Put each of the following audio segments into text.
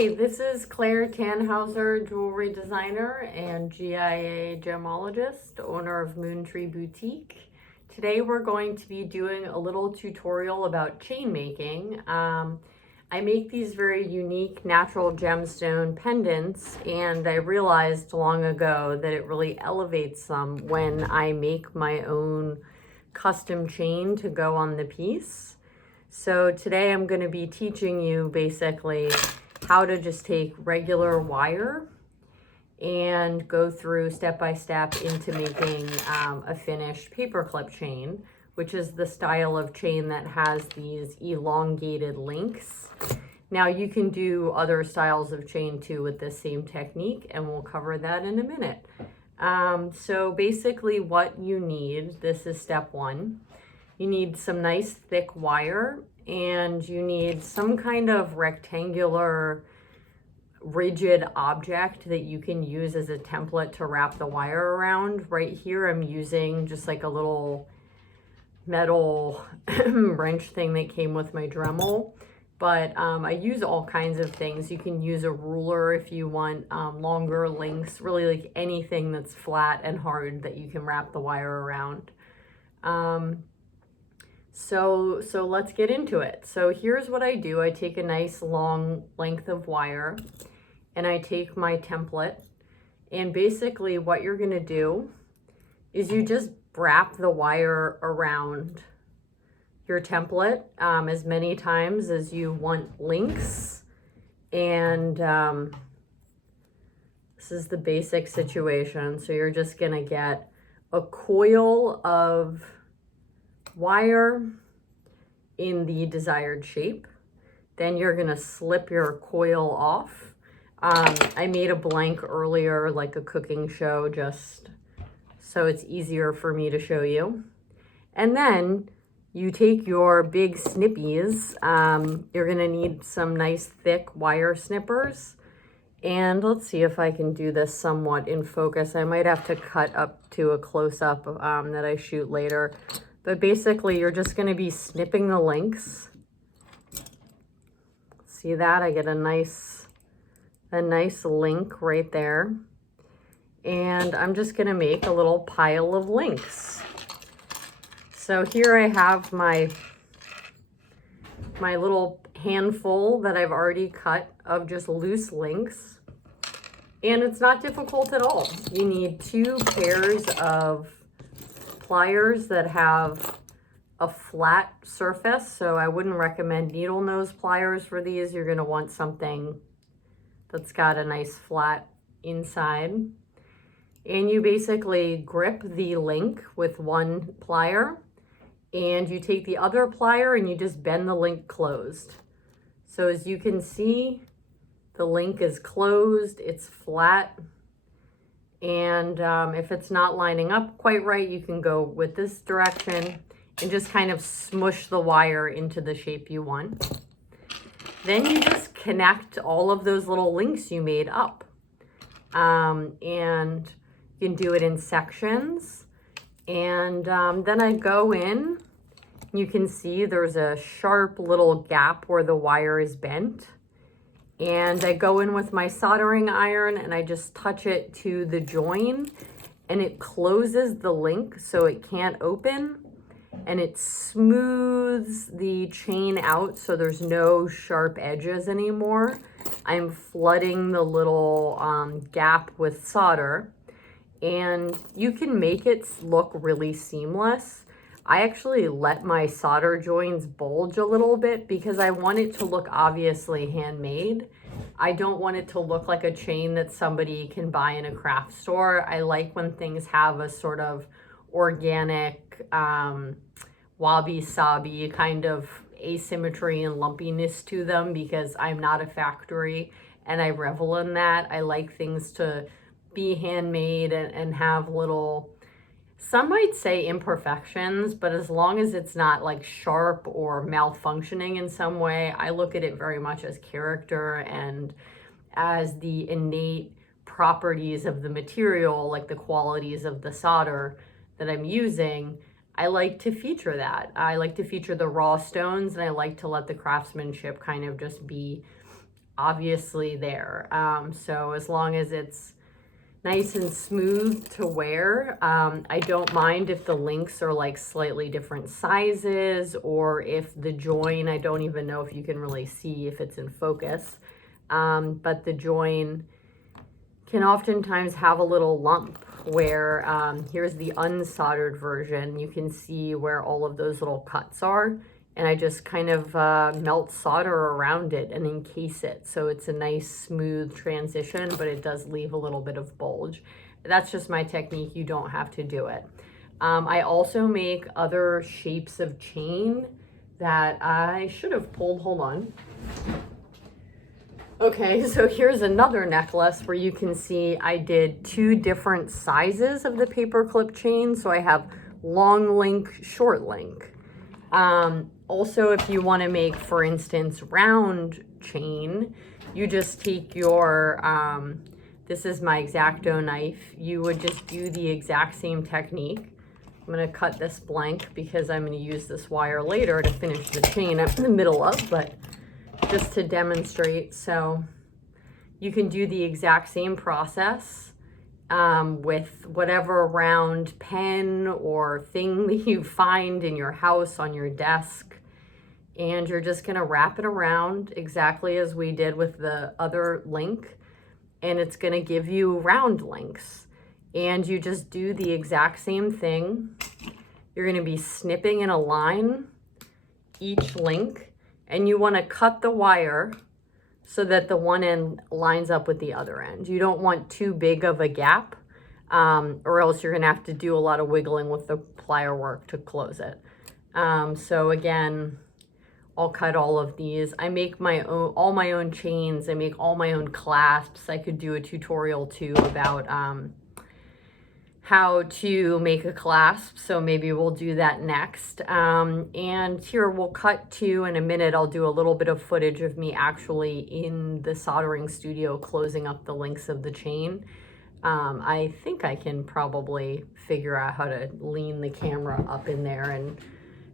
Hi, this is Claire Tannhauser, jewelry designer and GIA gemologist, owner of Moontree Boutique. Today we're going to be doing a little tutorial about chain making. I make these very unique natural gemstone pendants, and I realized long ago that it really elevates them when I make my own custom chain to go on the piece. So today I'm going to be teaching you basically how to just take regular wire and go through step by step into making a finished paperclip chain, which is the style of chain that has these elongated links. Now you can do other styles of chain too with this same technique, and we'll cover that in a minute. So basically what you need, this is step one. You need some nice thick wire, and you need some kind of rectangular rigid object that you can use as a template to wrap the wire around. Right here I'm using just like a little metal wrench thing that came with my Dremel, but I use all kinds of things. You can use a ruler if you want longer links, really like anything that's flat and hard that you can wrap the wire around. So let's get into it. So here's what I do. I take a nice long length of wire and I take my template, and basically what you're going to do is you just wrap the wire around your template as many times as you want links. And this is the basic situation. So you're just going to get a coil of wire in the desired shape. Then you're going to slip your coil off. I made a blank earlier, like a cooking show, just so it's easier for me to show you. And then you take your big snippies. You're going to need some nice thick wire snippers. And let's see if I can do this somewhat in focus. I might have to cut up to a close-up that I shoot later. But basically, you're just going to be snipping the links. See that? I get a nice link right there. And I'm just going to make a little pile of links. So here I have my little handful that I've already cut of just loose links. And it's not difficult at all. You need 2 pairs of pliers that have a flat surface, so I wouldn't recommend needle nose pliers for these. You're going to want something that's got a nice flat inside. And you basically grip the link with one plier, and you take the other plier and you just bend the link closed. So as you can see, the link is closed, it's flat. And if it's not lining up quite right, you can go with this direction and just kind of smush the wire into the shape you want. Then you just connect all of those little links you made up. And you can do it in sections. And then I go in, you can see there's a sharp little gap where the wire is bent. And I go in with my soldering iron and I just touch it to the join, and it closes the link so it can't open, and it smooths the chain out so there's no sharp edges anymore. I'm flooding the little gap with solder, and you can make it look really seamless. I actually let my solder joins bulge a little bit because I want it to look obviously handmade. I don't want it to look like a chain that somebody can buy in a craft store. I like when things have a sort of organic, wabi-sabi kind of asymmetry and lumpiness to them, because I'm not a factory and I revel in that. I like things to be handmade and have little, some might say imperfections, but as long as it's not like sharp or malfunctioning in some way, I look at it very much as character and as the innate properties of the material, like the qualities of the solder that I'm using. I like to feature that. I like to feature the raw stones, and I like to let the craftsmanship kind of just be obviously there. So as long as it's nice and smooth to wear, I don't mind if the links are like slightly different sizes, or if the join, I don't even know if you can really see if it's in focus, but the join can oftentimes have a little lump where, here's the unsoldered version. You can see where all of those little cuts are, and I just kind of melt solder around it and encase it. So it's a nice smooth transition, but it does leave a little bit of bulge. That's just my technique. You don't have to do it. I also make other shapes of chain that I should have pulled. Hold on. Okay, so here's another necklace where you can see I did 2 different sizes of the paperclip chain. So I have long link, short link. Also, if you want to make, for instance, round chain, you just take your, this is my X-Acto knife. You would just do the exact same technique. I'm going to cut this blank because I'm going to use this wire later to finish the chain I'm in the middle of, but just to demonstrate. So you can do the exact same process with whatever round pen or thing that you find in your house, on your desk. And you're just going to wrap it around exactly as we did with the other link. And it's going to give you round links. And you just do the exact same thing. You're going to be snipping in a line each link. And you want to cut the wire so that the one end lines up with the other end. You don't want too big of a gap, or else you're going to have to do a lot of wiggling with the plier work to close it. So again, I'll cut all of these. I make all my own chains. I make all my own clasps. I could do a tutorial too about how to make a clasp, so maybe we'll do that next. And here we'll cut to, in a minute, I'll do a little bit of footage of me actually in the soldering studio closing up the links of the chain. I think I can probably figure out how to lean the camera up in there and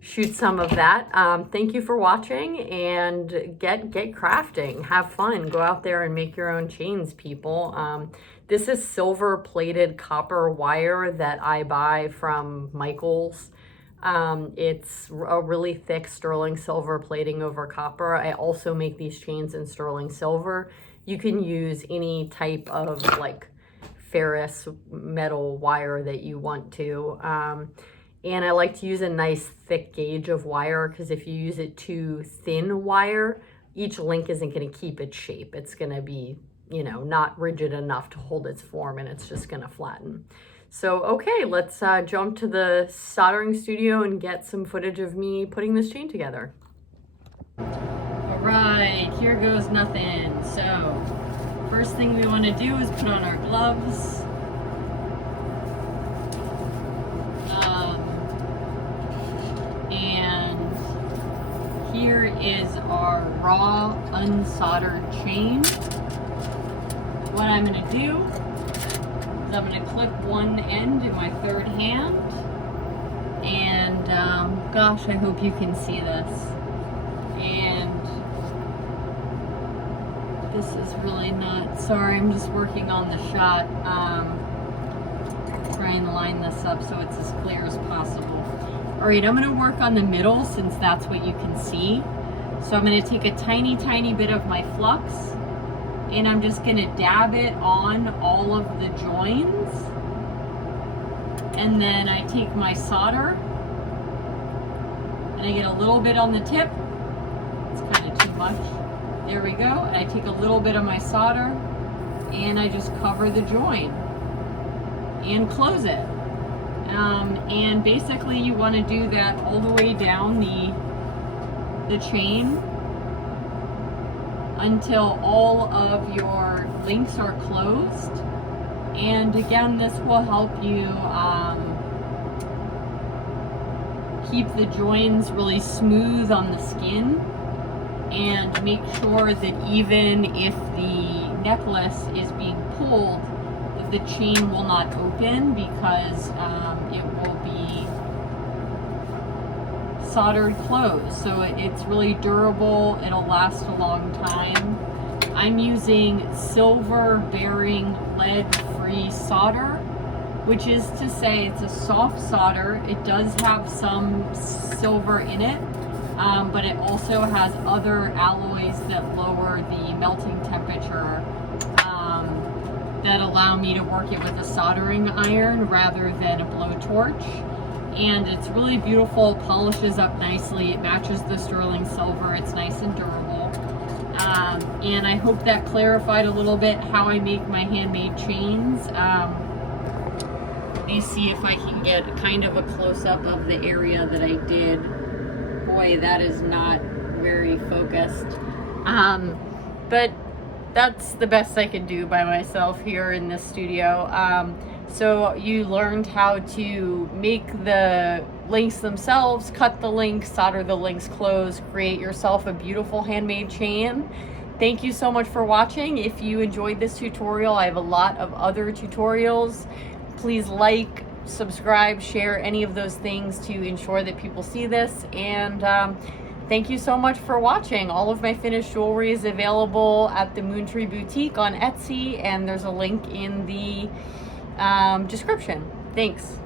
shoot some of that. Thank you for watching, and get crafting. Have fun. Go out there and make your own chains, people. This is silver plated copper wire that I buy from Michael's. It's a really thick sterling silver plating over copper. I also make these chains in sterling silver. You can use any type of like ferrous metal wire that you want to. And I like to use a nice thick gauge of wire, because if you use it too thin wire, each link isn't going to keep its shape. It's going to be, you know, not rigid enough to hold its form, and it's just going to flatten. So, okay, let's jump to the soldering studio and get some footage of me putting this chain together. All right, here goes nothing. So, first thing we want to do is put on our gloves. And here is our raw unsoldered chain. What I'm going to do is I'm going to clip one end in my third hand, and gosh, I hope you can see this. And this is really not, sorry, I'm just working on the shot, trying to line this up so it's as clear as possible. All right, I'm going to work on the middle since that's what you can see. So I'm going to take a tiny bit of my flux, and I'm just going to dab it on all of the joins. And then I take my solder, and I get a little bit on the tip. It's kind of too much. There we go. And I take a little bit of my solder, and I just cover the join and close it. And basically you want to do that all the way down the chain until all of your links are closed. And again, this will help you keep the joins really smooth on the skin, and make sure that even if the necklace is being pulled, that the chain will not open, because it will be soldered closed. So it's really durable. It'll last a long time. I'm using silver bearing lead-free solder, which is to say it's a soft solder. It does have some silver in it, but it also has other alloys that lower the melting temperature, that allow me to work it with a soldering iron rather than a blowtorch. And it's really beautiful, polishes up nicely, it matches the sterling silver, it's nice and durable. And I hope that clarified a little bit how I make my handmade chains. Let me see if I can get kind of a close-up of the area that I did. Boy, that is not very focused. But that's the best I can do by myself here in this studio. So you learned how to make the links themselves, cut the links, solder the links closed, create yourself a beautiful handmade chain. Thank you so much for watching. If you enjoyed this tutorial, I have a lot of other tutorials. Please like, subscribe, share any of those things to ensure that people see this. And thank you so much for watching. All of my finished jewelry is available at the Moontree Boutique on Etsy, and there's a link in the description. Thanks.